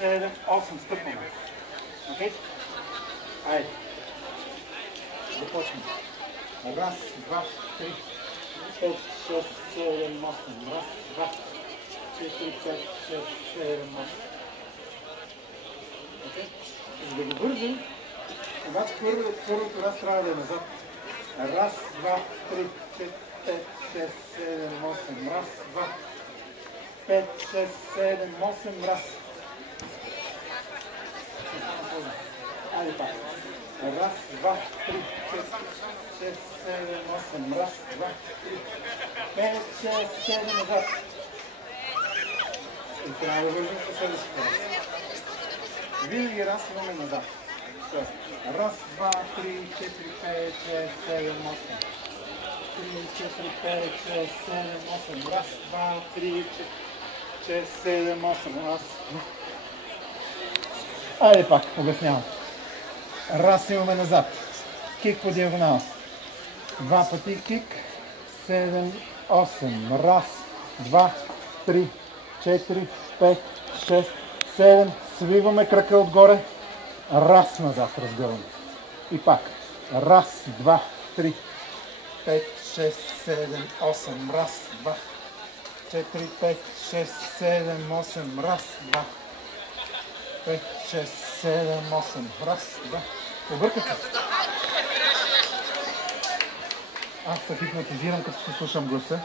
7, 8. Стъпваме. Окей? Айде. Започваме. Раз, два, три, 5, 6, 7, 8. Раз, два, 4, 5, 6, 7, 8. Окей? За да го бързим, обаче първото раз трябва да е назад. Раз, два, три, 4, 5, 6, 7, 8. Раз, два, 5, 6, 7, 8. Раз. Айде пак. Раз, два, три, 4, 6, 7, 8. Раз, два, три, 5, 6, 7, назад. И трябва да вържим със следващата раз. Винаги раз имаме назад. Раз, два, три, 4, 5, 6, 7, 8. 3, 4, 5, 6, 7, 8. Раз, два, 3, 4, 6, 7, 8. Раз. Айде пак, обяснявам. Раз имаме назад. Кик по диагонал. Два пъти кик. 7, 8. Раз, 2, 3, 4, 5, 6, 7. Свиваме крака отгоре. Раз назад разгъваме. И пак. Раз, 2, 3, 5, 6, 7, 8. Раз, 2, 4, 5, 6, 7, 8. Раз, 2, 5, 6, 7, 8. Раз, 2. Объркате. Аз се хипнотизирам, като се слушам гласа.